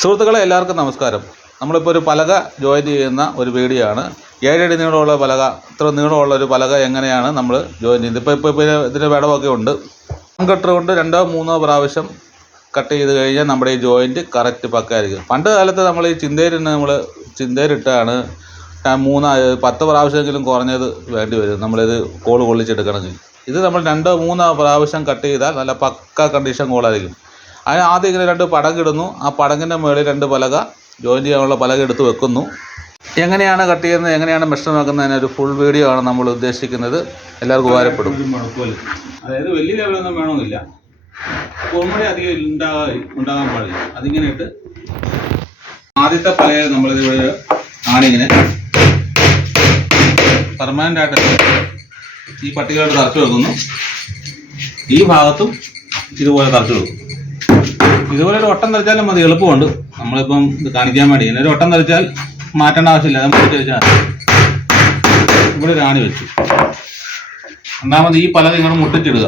സുഹൃത്തുക്കളെ എല്ലാവർക്കും നമസ്കാരം. നമ്മളിപ്പോൾ ഒരു പലക ജോയിൻ ചെയ്യുന്ന ഒരു വീഡിയോ ആണ് ഏഴടി നീളമുള്ള പലക ഇത്ര നീളമുള്ള ഒരു പലക എങ്ങനെയാണ് നമ്മൾ ജോയിൻ ചെയ്യുന്നത്? ഇപ്പോൾ ഇപ്പോൾ ഇപ്പോൾ ഇതിന്റെ വിടവൊക്കെ ഉണ്ട്. കട്ടർ കൊണ്ട് രണ്ടോ മൂന്നോ പ്രാവശ്യം കട്ട് ചെയ്ത് കഴിഞ്ഞാൽ നമ്മുടെ ഈ ജോയിന്റ് കറക്റ്റ് പക്കായിരിക്കും. പണ്ട് കാലത്ത് നമ്മൾ ഈ ചിന്തേരിന് നമ്മൾ ചിന്തേരിട്ടാണ് മൂന്ന് പത്ത് പ്രാവശ്യമെങ്കിലും കുറഞ്ഞത് വേണ്ടി വരും. നമ്മളിത് കോൾ കൊള്ളിച്ചെടുക്കണമെങ്കിൽ ഇത് നമ്മൾ രണ്ടോ മൂന്നോ പ്രാവശ്യം കട്ട് ചെയ്താൽ നല്ല പക്ക കണ്ടീഷൻ കോളായിരിക്കും. അതിന് ആദ്യം ഇങ്ങനെ രണ്ട് പടകിടുന്നു. ആ പടങ്ങിന്റെ മുകളിൽ രണ്ട് പലക ജോയിൻ ചെയ്യാനുള്ള പലക എടുത്ത് വെക്കുന്നു. എങ്ങനെയാണ് കട്ട് ചെയ്യുന്നത്? എങ്ങനെയാണ് മെഷർ നോക്കുന്നതിന് ഒരു ഫുൾ വീഡിയോ ആണ് നമ്മൾ ഉദ്ദേശിക്കുന്നത്. എല്ലാവർക്കും ഉപകാരപ്പെടും. അതായത് വലിയ ലെവലൊന്നും വേണമെന്നില്ല. കോമഡി അധികം ഉണ്ടാകാൻ ഉണ്ടാകാൻ പാടില്ല. അതിങ്ങനെ ഇട്ട് ആദ്യത്തെ പലയെ നമ്മളിത് ആണിങ്ങനെ പെർമനന്റ് ആയിട്ട് ഈ പട്ടികയോട് തറച്ചു വെക്കുന്നു. ഈ ഭാഗത്തും ഇതുപോലെ തറച്ചു വെക്കും ഇതുപോലെ ഒരു ഒട്ടം തരച്ചാലും മതി എളുപ്പമുണ്ട്. നമ്മളിപ്പം ഇത് കാണിക്കാൻ വേണ്ടി. ഇങ്ങനെ ഒരു ഒട്ടം തരച്ചാൽ മാറ്റേണ്ട ആവശ്യമില്ല. നമ്മൾ ചോദിച്ചാൽ. ഇവിടെ ഒരു ആണി വെച്ചു. രണ്ടാമത് ഈ പലക ഇങ്ങോട്ട് മുട്ടിച്ചിടുക.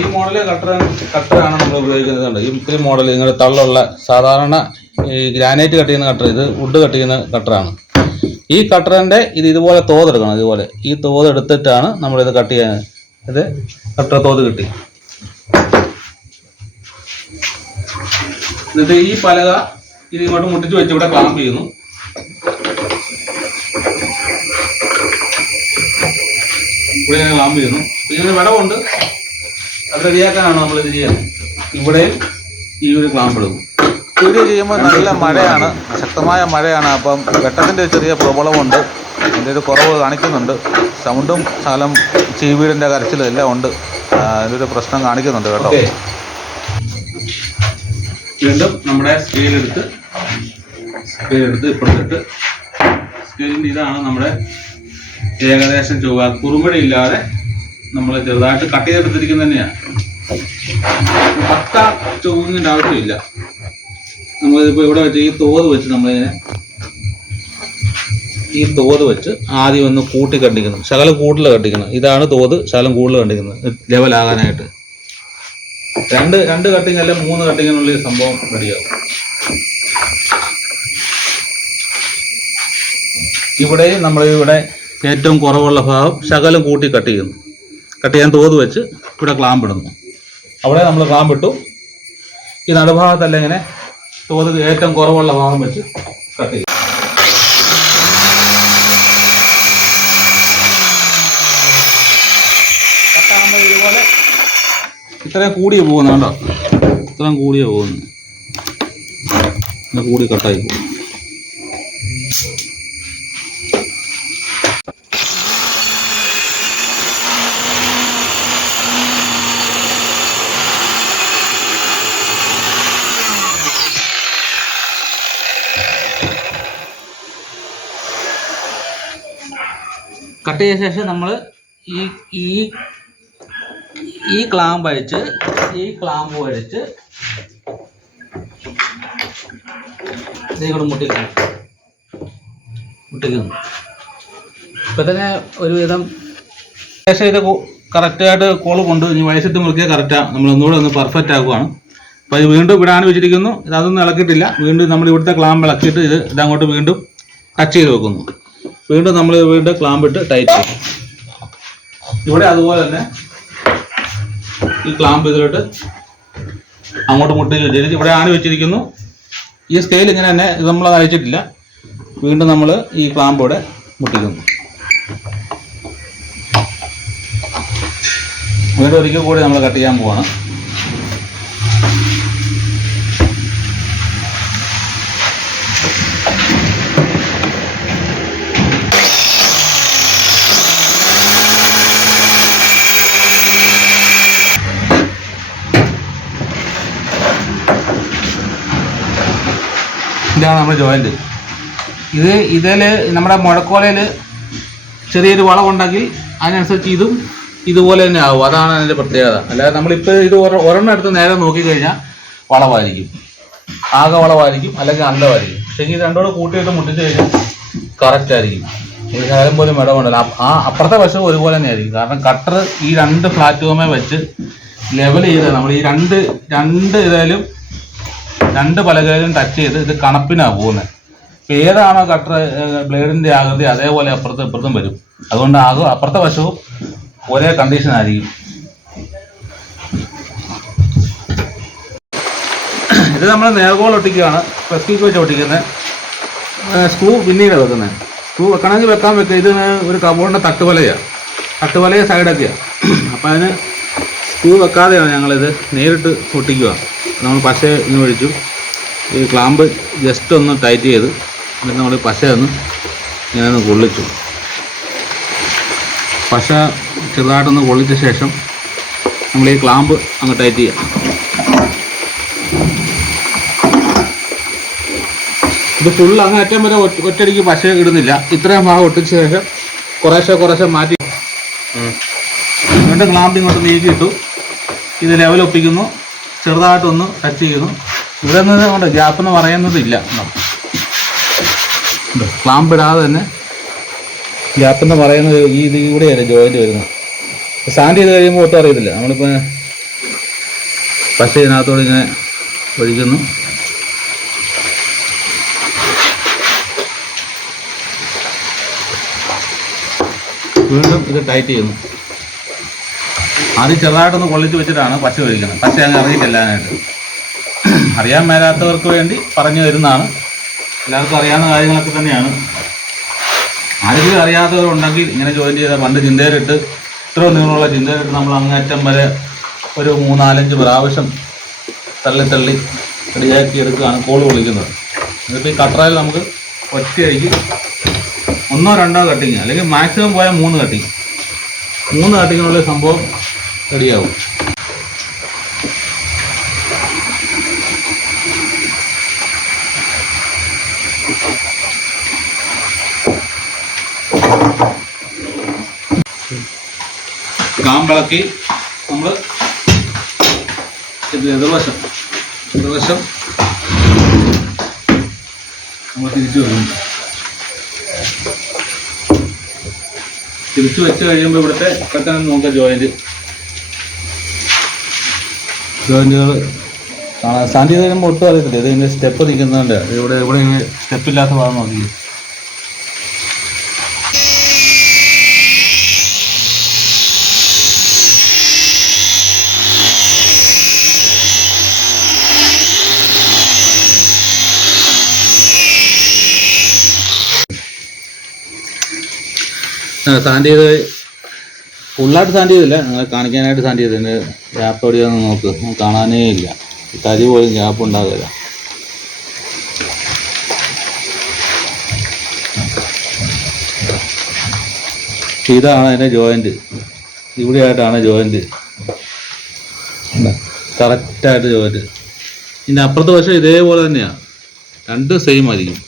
ഈ മോഡൽ കട്ടർ കട്ടറാണ് നമ്മൾ ഉപയോഗിക്കുന്നത് ഈ ഇത്തിരി മോഡൽ ഇങ്ങനെ തള്ളുള്ള സാധാരണ ഈ ഗ്രാനൈറ്റ് കട്ട് ചെയ്യുന്ന കട്ടർ ഇത് വുഡ് കട്ട് ചെയ്യുന്ന കട്ടറാണ് ഈ കട്ടറിന്റെ ഇത് ഇതുപോലെ തോതെടുക്കണം ഇതുപോലെ. ഈ തോതെടുത്തിട്ടാണ് നമ്മളിത് കട്ട് ചെയ്യാൻ ഇത് കട്ടർ തോത് കിട്ടി. എന്നിട്ട് ഈ പലക ഇത് ഇങ്ങോട്ട് മുട്ടിച്ച് വെച്ച് ഇവിടെ ക്ലാമ്പ് ചെയ്യുന്നു. ഇവിടെ ഇങ്ങനെ ക്ലാമ്പ് ചെയ്യുന്നു. ഇതിന് വിടവുണ്ട് അത് റെഡിയാക്കാനാണ് നമ്മൾ ഇത് ചെയ്യുന്നത്. ഇവിടെ ഈ ഒരു ക്ലാമ്പ് എടുക്കും വീഡിയോ ചെയ്യുമ്പോൾ നല്ല മഴയാണ്. ശക്തമായ മഴയാണ്. അപ്പം വെട്ടത്തിന്റെ ചെറിയ പ്രോബ്ലമുണ്ട് അതിന്റെ ഒരു കുറവ് കാണിക്കുന്നുണ്ട്. സൗണ്ടും ശകലം ചീവീടിന്റെ കരച്ചിലും എല്ലാം ഉണ്ട്. അതിലൊരു പ്രശ്നം കാണിക്കുന്നുണ്ട് കേട്ടോ. വീണ്ടും നമ്മുടെ സ്കെയിലെടുത്ത് സ്കെയിലെടുത്ത് ഇപ്പോഴത്തെ സ്കെയിലിന്റെ ഇതാണ് നമ്മുടെ ഏകദേശം ചൊവ്വ കുറുമ്പടി ഇല്ലാതെ നമ്മൾ ചെറുതായിട്ട് കട്ട് ചെയ്തെടുത്തിരിക്കുന്നത് തന്നെയാണ്. പക്ക ചൊവ്വിന്റെ ആവശ്യമില്ല. നമ്മളിതിപ്പോൾ ഇവിടെ വെച്ച് ഈ തോത് വെച്ച് നമ്മളിങ്ങനെ ഈ തോത് വെച്ച് ആദ്യം ഒന്ന് കൂട്ടി കണ്ടിക്കണം ശകലം കൂടുതൽ കണ്ടിക്കണം ഇതാണ് തോത് ശകലം കൂടുതൽ കണ്ടിക്കുന്നത് ലെവലാകാനായിട്ട്. രണ്ട് രണ്ട് കട്ടിങ് അല്ലെ മൂന്ന് കട്ടിങ്ങിനുള്ളിൽ സംഭവം റെഡിയാവും ഇവിടെയും നമ്മൾ ഇവിടെ ഏറ്റവും കുറവുള്ള ഭാഗം ശകലം കൂട്ടി കട്ട് ചെയ്യുന്നു. കട്ട് ചെയ്യാൻ തോത് വെച്ച് ഇവിടെ ക്ലാമ്പ് ഇടുന്നു. അവിടെ നമ്മൾ ക്ലാമ്പ് ഇട്ടു. ഈ നടുഭാഗത്തല്ല ഇങ്ങനെ തോത് ഏറ്റവും കുറവുള്ള ഭാഗം വെച്ച് കട്ട് ചെയ്യും കട്ടാകുമ്പോൾ ഇതുപോലെ ഇത്രയും കൂടിയ പോകുന്നു കണ്ടോ? ഇത്രയും കൂടിയ പോകുന്നു കൂടി കട്ടായി പോകും. കട്ട് ചെയ്ത ശേഷം നമ്മൾ ഈ ഈ ഈ ക്ലാമ്പ് അഴിച്ച് ഈ ക്ലാമ്പ് അഴിച്ച് ഇതേക്കൂടെ മുട്ടിക്കണം മുട്ടിക്കുന്നു ഇപ്പം തന്നെ ഒരുവിധം ശേഷം ഇത് കറക്റ്റായിട്ട് കോൾ കൊണ്ട് ഇനി വയസ്സിട്ട് മുറുക്കിയാൽ കറക്റ്റാണ് നമ്മൾ ഒന്നുകൂടെ ഒന്ന് പെർഫെക്റ്റ് ആക്കുവാണ്. അപ്പോൾ ഇത് വീണ്ടും ഇടാൻ വെച്ചിരിക്കുന്നു. ഇത് അതൊന്നും ഇളക്കിയിട്ടില്ല. വീണ്ടും നമ്മൾ ഇവിടുത്തെ ക്ലാമ്പ് ഇളക്കിയിട്ട് ഇത് ഇതങ്ങോട്ട് വീണ്ടും ടച്ച് ചെയ്ത് വെക്കുന്നു. വീണ്ടും നമ്മൾ വീണ്ടും ക്ലാമ്പ് ഇട്ട് ടൈറ്റ് ചെയ്യും. ഇവിടെ അതുപോലെ തന്നെ ഈ ക്ലാമ്പ് ഇതിലോട്ട് അങ്ങോട്ട് മുട്ടി വെച്ചിരിക്കും ഇവിടെ ആണ് വെച്ചിരിക്കുന്നു. ഈ സ്കെയിൽ ഇങ്ങനെ തന്നെ ഇത് നമ്മൾ അയച്ചിട്ടില്ല വീണ്ടും നമ്മൾ ഈ ക്ലാമ്പ് ഇവിടെ മുട്ടിക്കുന്നു. വീണ്ടും ഒരിക്കൽ കൂടി നമ്മൾ കട്ട് ചെയ്യാൻ പോവാണ്. ഇതാണ് നമ്മുടെ ജോയിന്റ് ഇത് ഇതിൽ നമ്മുടെ മുഴക്കോലയിൽ ചെറിയൊരു വളവുണ്ടെങ്കിൽ അതിനനുസരിച്ച് ഇതും ഇതുപോലെ തന്നെ ആവും. അതാണ് അതിന്റെ പ്രത്യേകത. അല്ലാതെ നമ്മളിപ്പോൾ ഇത് ഒരെ- ഒരെണ്ണം എടുത്ത് നേരെ നോക്കിക്കഴിഞ്ഞാൽ വളവായിരിക്കും. ആകെ വളവായിരിക്കും അല്ലെങ്കിൽ അന്തമായിരിക്കും പക്ഷേ ഈ രണ്ടോടെ കൂട്ടിയിട്ട് മുട്ടിച്ച് കഴിഞ്ഞാൽ കറക്റ്റ് ആയിരിക്കും. ഒരു കാലം പോലും ഇടമുണ്ടല്ലോ ആ അപ്പുറത്തെ വശം ഒരുപോലെ തന്നെ ആയിരിക്കും കാരണം കട്ടർ ഈ രണ്ട് പ്ലാറ്റ്ഫോമേ വെച്ച് ലെവൽ ചെയ്ത നമ്മൾ ഈ രണ്ട് രണ്ട് ഇതായാലും രണ്ട് പലകയിലും ടച്ച് ചെയ്ത് ഇത് കണപ്പിനാണ് പോകുന്നത് ഇപ്പം ഏതാണോ കട്ടർ ബ്ലേഡിന്റെ ആകൃതി അതേപോലെ അപ്പുറത്തും ഇപ്പുറത്തും വരും. അതുകൊണ്ട് ആകും അപ്പുറത്തെ വശവും ഒരേ കണ്ടീഷൻ ആയിരിക്കും. ഇത് നമ്മൾ നേർഗോൾ ഒട്ടിക്കുകയാണ്. പ്ലസ്റ്റിക് വെച്ച് ഒട്ടിക്കുന്നത് സ്ക്രൂ പിന്നീട് വെക്കുന്നത് സ്ക്രൂ വെക്കണമെങ്കിൽ വെക്കാൻ വെക്കുക ഇത് ഒരു കബോർഡിന്റെ തട്ടുവലയാണ് തട്ടുവലയെ സൈഡൊക്കെയാണ് അപ്പോൾ അതിന് സ്ക്രൂ വെക്കാതെയാണ് ഞങ്ങളിത് നേരിട്ട് ഒട്ടിക്കുക നമ്മൾ പശ ഇന്ന് ഒഴിച്ചു. ഈ ക്ലാമ്പ് ജസ്റ്റ് ഒന്ന് ടൈറ്റ് ചെയ്ത് എന്നിട്ട് നമ്മൾ പശ ഒന്ന് ഒന്ന് കൊള്ളിച്ചു പശ ചെറുതായിട്ടൊന്ന് കൊള്ളിച്ച ശേഷം നമ്മൾ ഈ ക്ലാമ്പ് അങ്ങ് ടൈറ്റ് ചെയ്യാം. ഇത് ഫുൾ അങ്ങ് അറ്റം വരെ ഒറ്റ- ഒറ്റയടിക്ക് പശ ഇടുന്നില്ല. ഇത്രയും ഭാഗം ഒട്ടിച്ച ശേഷം കുറേശ്ശെ കുറേശ്ശെ മാറ്റി വീണ്ടും ക്ലാമ്പ് ഇങ്ങോട്ട് നീക്കിയിട്ടു. ഇത് ലെവലൊപ്പിക്കുന്നു ചെറുതായിട്ടൊന്ന് ടച്ച് ചെയ്യുന്നു. ഇവിടെ നിന്ന് കൊണ്ട് ഗ്യാപ്പ് എന്ന് പറയുന്നതില്ല. ക്ലാമ്പ് ഇടാതെ തന്നെ ഗ്യാപ്പ് എന്ന് പറയുന്നത് ഈ ഇത് ഇവിടെയല്ല ജോയിന്റ് വരുന്നത്? സാൻഡ് ചെയ്ത് കഴിയുമ്പോൾ ഒട്ടും അറിയത്തില്ല. നമ്മളിപ്പോൾ പശ ഇതിനകത്തോട് ഇങ്ങനെ ഒഴിക്കുന്നു. വീണ്ടും ഇത് ടൈറ്റ് ചെയ്യുന്നു. ആദ്യം ചെറുതായിട്ടൊന്ന് കൊള്ളിച്ച് വെച്ചിട്ടാണ് പശ ഒഴിക്കുന്നത്. പശ അങ്ങ് ഇറങ്ങിയിട്ടില്ലാനായിട്ട് അറിയാൻ മേലാത്തവർക്ക് വേണ്ടി പറഞ്ഞു തരുന്നതാണ്. എല്ലാവർക്കും അറിയാവുന്ന കാര്യങ്ങളൊക്കെ തന്നെയാണ്. ആരെങ്കിലും അറിയാത്തവരുണ്ടെങ്കിൽ ഇങ്ങനെ ജോയിൻ ചെയ്ത പണ്ട് ചിന്തയിലിട്ട് ഇത്ര നീളമുള്ള ചിന്തയിലിട്ട് നമ്മൾ അങ്ങേറ്റം വരെ ഒരു മൂന്നാലഞ്ച് പ്രാവശ്യം തള്ളി തള്ളി റെഡിയാക്കി എടുക്കുകയാണ് കോൾ വിളിക്കുന്നത്. ഇതിപ്പോൾ ഈ കട്ടറയിൽ നമുക്ക് ഒറ്റയടിക്ക് ഒന്നോ രണ്ടോ കട്ടിങ് അല്ലെങ്കിൽ മാക്സിമം പോയാൽ മൂന്ന് കട്ടിങ്. മൂന്ന് കട്ടിങ്ങിനുള്ള സംഭവം റെഡിയാവും. കാമ്പിളക്കി നമ്മൾ ഇത് എതിർവശം എതിർവശം നമ്മൾ തിരിച്ചു വരും തിരിച്ചു വെച്ച് കഴിയുമ്പോൾ ഇവിടുത്തെ നോക്ക ജോയിന്റ് ജോയിന്റുകൾ കാണാൻ സ്റ്റാൻഡ് ചെയ്ത് ഒട്ടും അറിയത്തില്ല. ഇതിന്റെ സ്റ്റെപ്പ് നിൽക്കുന്നുണ്ട് ഇവിടെ ഇവിടെ സ്റ്റെപ്പ് ഇല്ലാത്ത ഭാഗം നോക്കി സാൻഡ് ചെയ്ത് ഫുള്ളായിട്ട് സാൻഡ് ചെയ്തില്ല. ഞങ്ങൾ കാണിക്കാനായിട്ട് സാൻഡ് ചെയ്തതിന്റെ ഗ്യാപ്പ് എവിടെയാണെന്ന് നോക്ക്. കാണാനേ ഇല്ല. തരി പോലും ഗ്യാപ്പ് ഉണ്ടാകില്ല ഇതാണ് അതിന്റെ ജോയിന്റ് ഇവിടെയായിട്ടാണ് ജോയിന്റ് കറക്റ്റായിട്ട് ജോയിന്റ് ഇതിന്റെ അപ്പുറത്തെ വശം ഇതേപോലെ തന്നെയാണ് രണ്ടും സെയിം ആയിരിക്കും.